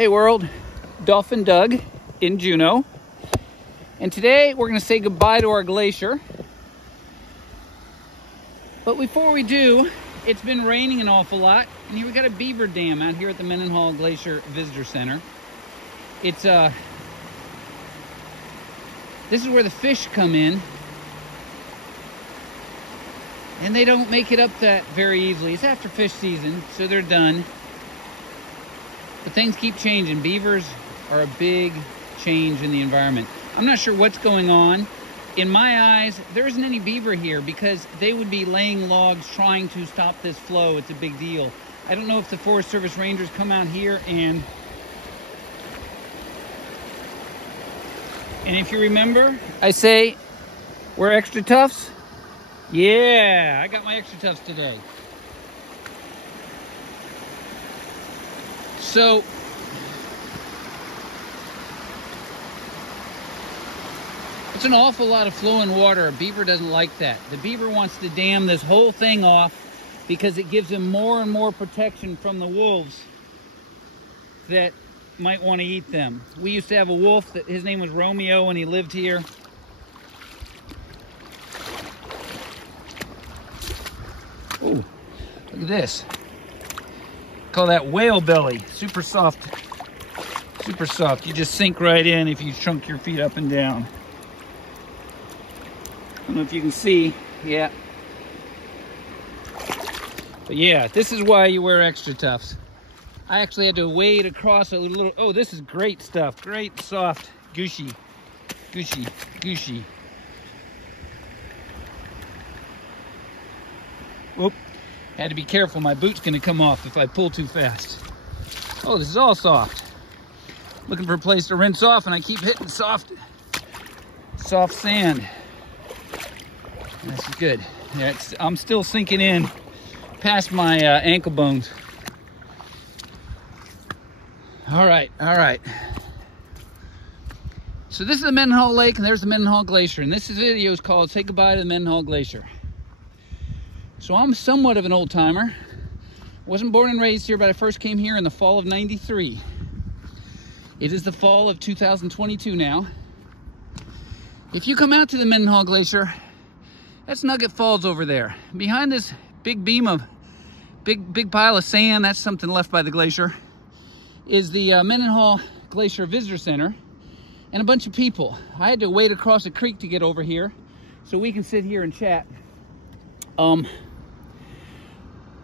Hey world, Dolphin Doug in Juneau, and today we're going to say goodbye to our glacier. But before we do, it's been raining an awful lot, and here we got a beaver dam out here at the Mendenhall Glacier Visitor Center. It's this is where the fish come in, and they don't make it up that very easily. It's after fish season, so they're done. But things keep changing. Beavers are a big change in the environment. I'm not sure what's going on. In my eyes, there isn't any beaver here because they would be laying logs trying to stop this flow. It's a big deal. I don't know if the Forest Service rangers come out here and if you remember, I say, wear extra tufts. Yeah, I got my extra tufts today. So, it's an awful lot of flowing water. A beaver doesn't like that. The beaver wants to dam this whole thing off because it gives him more and more protection from the wolves that might want to eat them. We used to have a wolf, that his name was Romeo, and he lived here. Ooh, look at this. Call that whale belly. Super soft. Super soft. You just sink right in if you chunk your feet up and down. I don't know if you can see. Yeah. But yeah, this is why you wear extra tufts. I actually had to wade across a little... Oh, this is great stuff. Great, soft, gushy. Gushy, gushy. Whoop. Had to be careful. My boot's going to come off if I pull too fast. Oh, this is all soft. Looking for a place to rinse off, and I keep hitting soft sand. This is good. Yeah, I'm still sinking in past my ankle bones. All right. So this is the Mendenhall Lake, and there's the Mendenhall Glacier, and this video is called "Say Goodbye to the Mendenhall Glacier." So I'm somewhat of an old timer. Wasn't born and raised here, but I first came here in the fall of '93. It is the fall of 2022 now. If you come out to the Mendenhall Glacier, that's Nugget Falls over there. Behind this big beam of, big pile of sand, that's something left by the glacier, is the Mendenhall Glacier Visitor Center and a bunch of people. I had to wade across a creek to get over here so we can sit here and chat.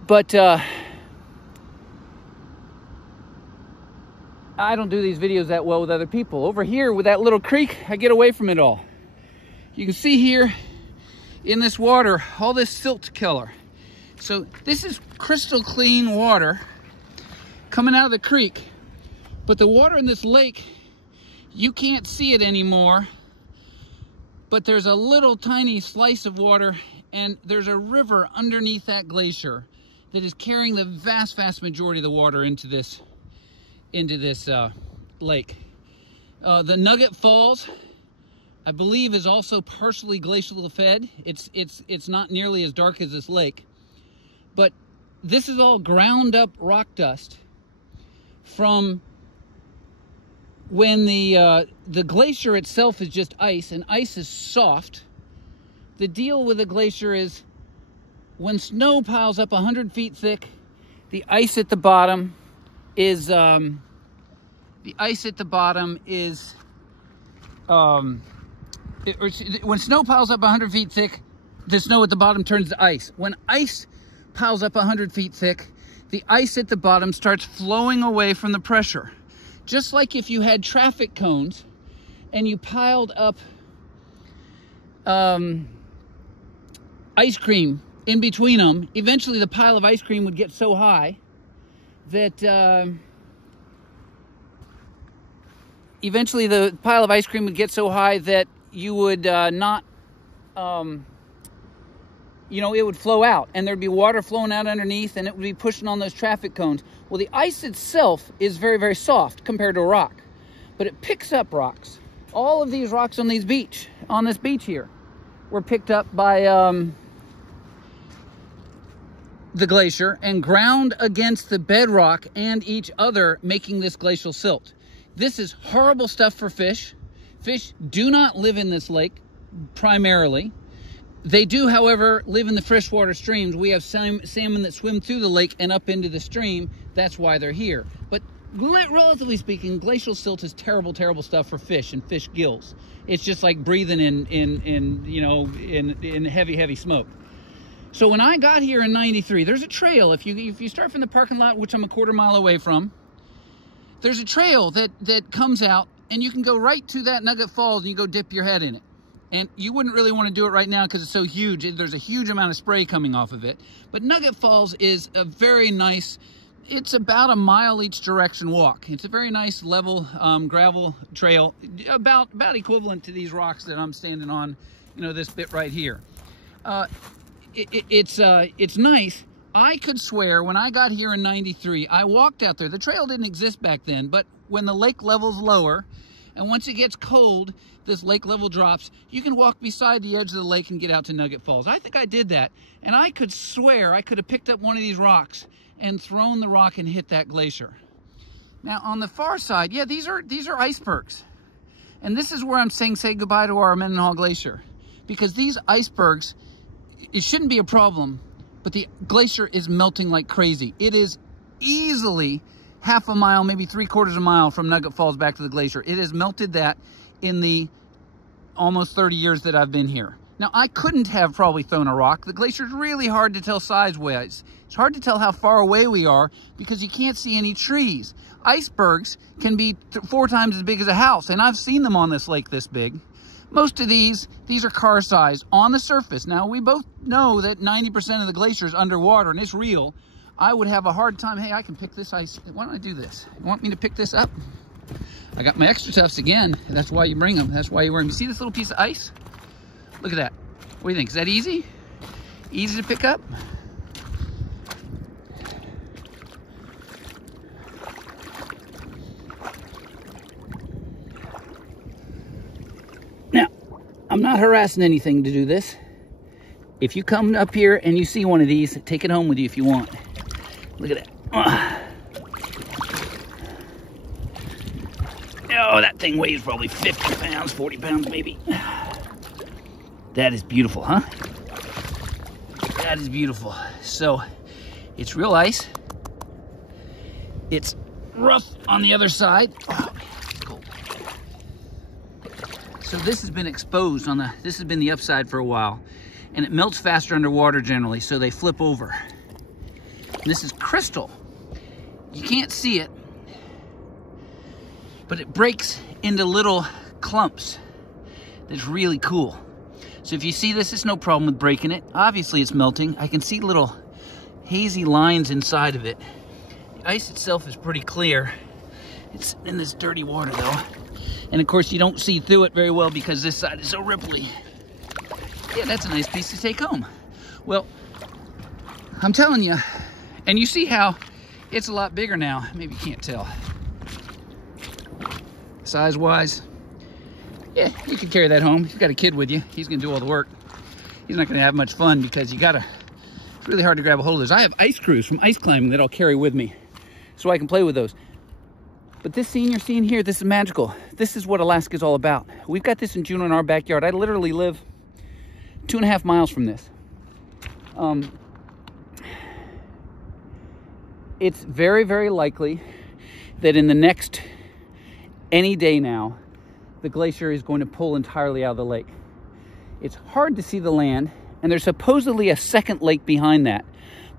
But I don't do these videos that well with other people. Over here with that little creek, I get away from it all. You can see here in this water, all this silt color. So this is crystal clean water coming out of the creek. But the water in this lake, you can't see it anymore. But there's a little tiny slice of water, and there's a river underneath that glacier that is carrying the vast majority of the water into this lake. The Nugget Falls, I believe, is also partially glacial fed. It's not nearly as dark as this lake, but this is all ground up rock dust from when the glacier itself is just ice, and ice is soft. The deal with the glacier is when snow piles up 100 feet thick, the ice at the bottom is when snow piles up 100 feet thick, the snow at the bottom turns to ice. When ice piles up 100 feet thick, the ice at the bottom starts flowing away from the pressure. Just like if you had traffic cones and you piled up ice cream in between them, eventually the pile of ice cream would get so high that you would not, it would flow out, and there'd be water flowing out underneath, and it would be pushing on those traffic cones. Well, the ice itself is very soft compared to a rock, but it picks up rocks. All of these rocks on this beach here were picked up by the glacier and ground against the bedrock and each other, making this glacial silt. This is horrible stuff for fish. Fish do not live in this lake primarily. They do, however, live in the freshwater streams. We have salmon that swim through the lake and up into the stream. That's why they're here. But relatively speaking, glacial silt is terrible, terrible stuff for fish and fish gills. It's just like breathing in heavy, heavy smoke. So when I got here in '93, there's a trail. If you start from the parking lot, which I'm a quarter mile away from, there's a trail that comes out, and you can go right to that Nugget Falls and you go dip your head in it. And you wouldn't really want to do it right now because it's so huge. There's a huge amount of spray coming off of it. But Nugget Falls is a very nice, it's about a mile each direction walk. It's a very nice level gravel trail, about equivalent to these rocks that I'm standing on, this bit right here. It's nice. I could swear when I got here in '93, I walked out there. The trail didn't exist back then, but when the lake level's lower, and once it gets cold, this lake level drops, you can walk beside the edge of the lake and get out to Nugget Falls. I think I did that, and I could swear I could have picked up one of these rocks and thrown the rock and hit that glacier. Now on the far side, yeah, these are icebergs. And this is where I'm saying say goodbye to our Mendenhall Glacier. Because these icebergs, it shouldn't be a problem, but the glacier is melting like crazy. It is easily half a mile, maybe 3/4 mile from Nugget Falls back to the glacier. It has melted that in the almost 30 years that I've been here. Now, I couldn't have probably thrown a rock. The glacier is really hard to tell size-wise. It's hard to tell how far away we are because you can't see any trees. Icebergs can be 4 times as big as a house, and I've seen them on this lake this big. Most of these are car size on the surface. Now, we both know that 90% of the glacier is underwater, and it's real. I would have a hard time. Hey, I can pick this ice. Why don't I do this? You want me to pick this up? I got my extra tufts again. That's why you bring them. That's why you wear them. You see this little piece of ice? Look at that. What do you think? Is that easy? Easy to pick up? Now, I'm not harassing anything to do this. If you come up here and you see one of these, take it home with you if you want. Look at that. Oh, that thing weighs probably 50 pounds, 40 pounds maybe. That is beautiful, huh? That is beautiful. So, it's real ice. It's rough on the other side. Oh, it's cold. So this has been exposed on this has been the upside for a while. And it melts faster underwater generally, so they flip over. And this is crystal. You can't see it, but it breaks into little clumps. That's really cool. So if you see this, it's no problem with breaking it. Obviously it's melting. I can see little hazy lines inside of it. The ice itself is pretty clear. It's in this dirty water though. And of course you don't see through it very well because this side is so ripply. Yeah, that's a nice piece to take home. Well, I'm telling you, and you see how it's a lot bigger now. Maybe you can't tell. Size-wise, yeah, you can carry that home. You've got a kid with you. He's gonna do all the work. He's not gonna have much fun because it's really hard to grab a hold of those. I have ice screws from ice climbing that I'll carry with me so I can play with those. But this scene you're seeing here, this is magical. This is what Alaska's all about. We've got this in Juneau in our backyard. I literally live 2.5 miles from this. It's very, very likely that in the next any day now, the glacier is going to pull entirely out of the lake. It's hard to see the land, and there's supposedly a second lake behind that.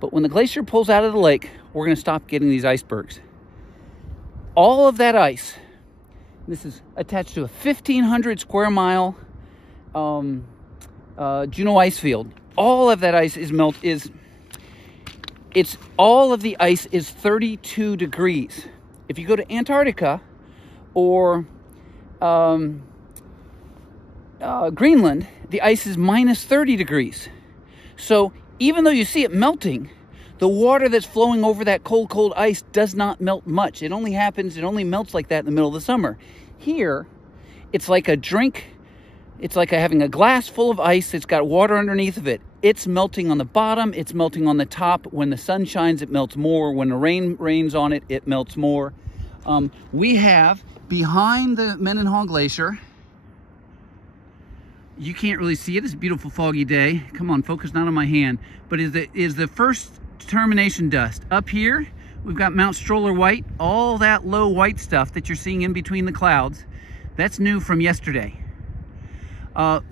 But when the glacier pulls out of the lake, we're going to stop getting these icebergs. All of that ice, this is attached to a 1,500 square mile Juneau ice field. All of that ice all of the ice is 32 degrees. If you go to Antarctica or Greenland, the ice is minus 30 degrees. So even though you see it melting, the water that's flowing over that cold, cold ice does not melt much. It only melts like that in the middle of the summer. Here, it's like a drink. It's like having a glass full of ice that's got water underneath of it. it's melting on the bottom, it's melting on the top. When the sun shines, it melts more. When the rain rains on it, it melts more. We have behind the Mendenhall Glacier, you can't really see it, it's a beautiful foggy day. Come on, focus not on my hand, but is the first termination dust. Up here, we've got Mount Stroller White, all that low white stuff that you're seeing in between the clouds. That's new from yesterday.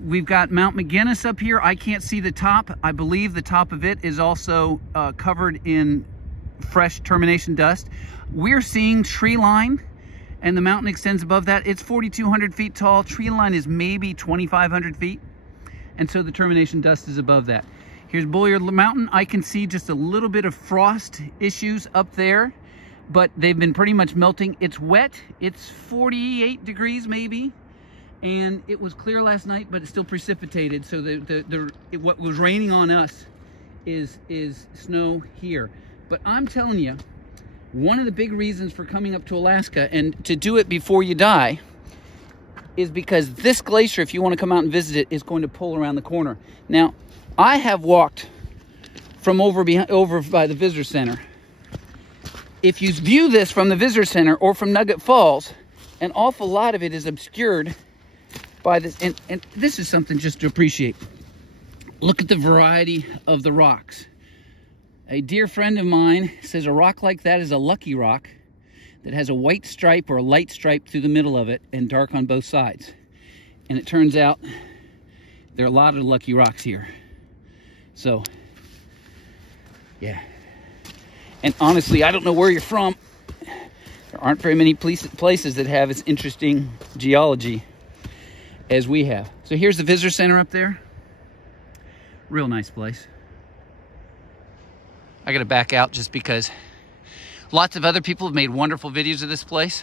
We've got Mount McGinnis up here. I can't see the top. I believe the top of it is also covered in fresh termination dust. We're seeing tree line, and the mountain extends above that. It's 4,200 feet tall. Tree line is maybe 2,500 feet. And so the termination dust is above that. Here's Bulliard Mountain. I can see just a little bit of frost issues up there, but they've been pretty much melting. It's wet. It's 48 degrees maybe. And it was clear last night, but it's still precipitated. So what was raining on us is snow here. But I'm telling you, one of the big reasons for coming up to Alaska and to do it before you die is because this glacier, if you want to come out and visit it, is going to pull around the corner. Now, I have walked from over by the visitor center. If you view this from the visitor center or from Nugget Falls, an awful lot of it is obscured by this, and this is something just to appreciate. Look at the variety of the rocks. A dear friend of mine says a rock like that is a lucky rock that has a white stripe or a light stripe through the middle of it and dark on both sides. And it turns out there are a lot of lucky rocks here. So, yeah. And honestly, I don't know where you're from. There aren't very many places that have as interesting geology as we have. So here's the visitor center up there. Real nice place. I gotta back out just because lots of other people have made wonderful videos of this place.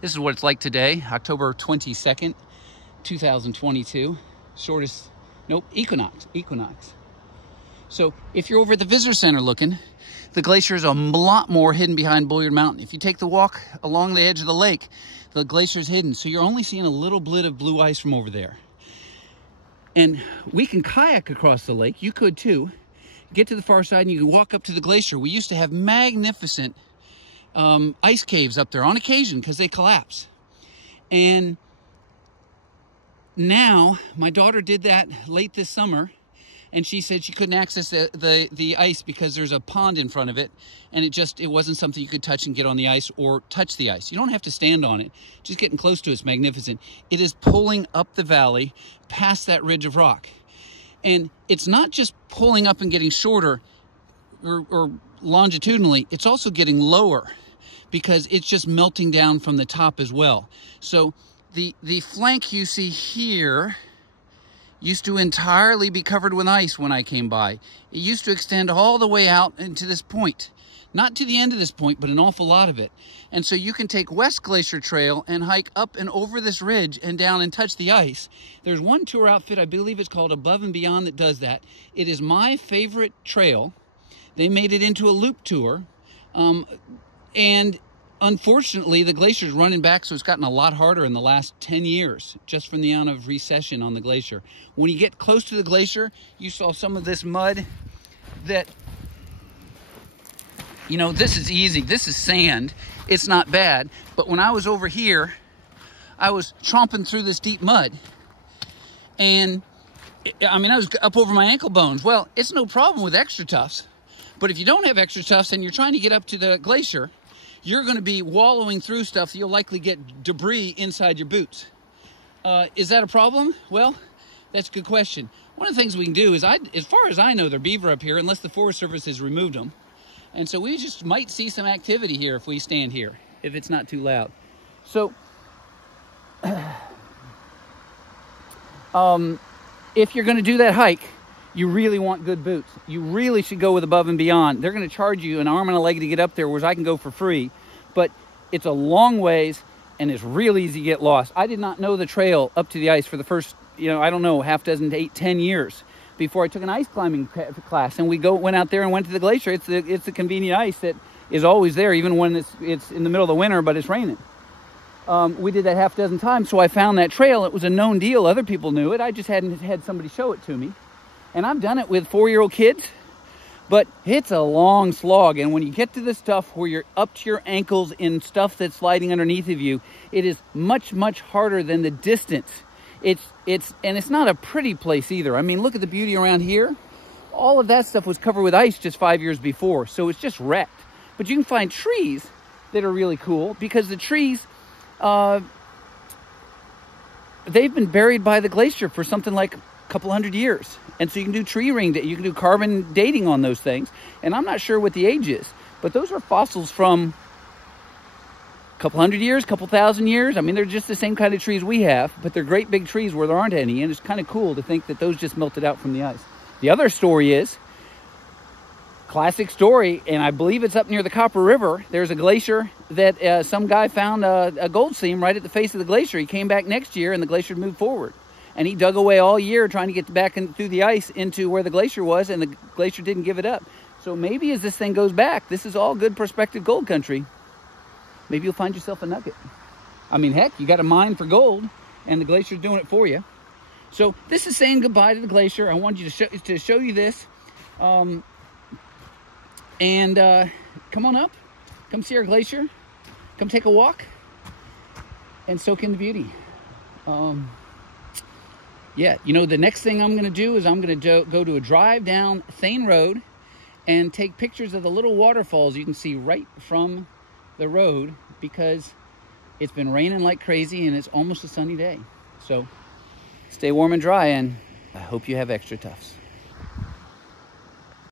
This is what it's like today, October 22nd, 2022. Shortest, nope, equinox. So if you're over at the visitor center looking, the glacier is a lot more hidden behind Bulliard Mountain. If you take the walk along the edge of the lake, the glacier is hidden. So you're only seeing a little bit of blue ice from over there. And we can kayak across the lake. You could too. Get to the far side and you can walk up to the glacier. We used to have magnificent ice caves up there on occasion because they collapse. And now my daughter did that late this summer, and she said she couldn't access the ice because there's a pond in front of it, and it wasn't something you could touch and get on the ice or touch the ice. You don't have to stand on it. Just getting close to it's magnificent. It is pulling up the valley past that ridge of rock. And it's not just pulling up and getting shorter or longitudinally, it's also getting lower because it's just melting down from the top as well. So the flank you see here used to entirely be covered with ice when I came by. It used to extend all the way out into this point. Not to the end of this point, but an awful lot of it. And so you can take West Glacier Trail and hike up and over this ridge and down and touch the ice. There's one tour outfit, I believe it's called Above and Beyond, that does that. It is my favorite trail. They made it into a loop tour. And unfortunately, the glacier's running back, so it's gotten a lot harder in the last 10 years, just from the amount of recession on the glacier. When you get close to the glacier, you saw some of this mud that, you know, this is easy. This is sand. It's not bad. But when I was over here, I was tromping through this deep mud. And, I mean, I was up over my ankle bones. Well, it's no problem with extra tufts. But if you don't have extra tufts and you're trying to get up to the glacier, you're going to be wallowing through stuff. You'll likely get debris inside your boots. Is that a problem? Well, that's a good question. One of the things we can do is, as far as I know, they're beaver up here, unless the Forest Service has removed them. And so we just might see some activity here if we stand here, if it's not too loud. So, if you're going to do that hike, you really want good boots. You really should go with Above and Beyond. They're going to charge you an arm and a leg to get up there, whereas I can go for free. But it's a long ways, and it's real easy to get lost. I did not know the trail up to the ice for the first, I don't know, half dozen to 10 years before I took an ice climbing class. And we went out there and went to the glacier. It's the convenient ice that is always there, even when it's in the middle of the winter, but it's raining. We did that half dozen times, so I found that trail. It was a known deal. Other people knew it. I just hadn't had somebody show it to me. And I've done it with 4-year-old kids, but it's a long slog. And when you get to this stuff where you're up to your ankles in stuff that's sliding underneath of you, it is much, much harder than the distance. And it's not a pretty place either. I mean, look at the beauty around here. All of that stuff was covered with ice just 5 years before, so it's just wrecked. But you can find trees that are really cool, because the trees, they've been buried by the glacier for something like a couple hundred years. And so you can do tree ring, you can do carbon dating on those things. And I'm not sure what the age is, but those are fossils from a couple hundred years, couple thousand years. I mean, they're just the same kind of trees we have, but they're great big trees where there aren't any. And it's kind of cool to think that those just melted out from the ice. The other story is, classic story, and I believe it's up near the Copper River. There's a glacier that some guy found a gold seam right at the face of the glacier. He came back next year and the glacier moved forward. And he dug away all year trying to get back through the ice into where the glacier was, and the glacier didn't give it up. So maybe as this thing goes back, this is all good prospective gold country. Maybe you'll find yourself a nugget. I mean, heck, you got a mine for gold, and the glacier's doing it for you. So this is saying goodbye to the glacier. I wanted you to show you this. Come on up. Come see our glacier. Come take a walk and soak in the beauty. Yeah, you know, the next thing I'm going to do is I'm going to go to a drive down Thane Road and take pictures of the little waterfalls you can see right from the road, because it's been raining like crazy and it's almost a sunny day. So stay warm and dry, and I hope you have extra tufts.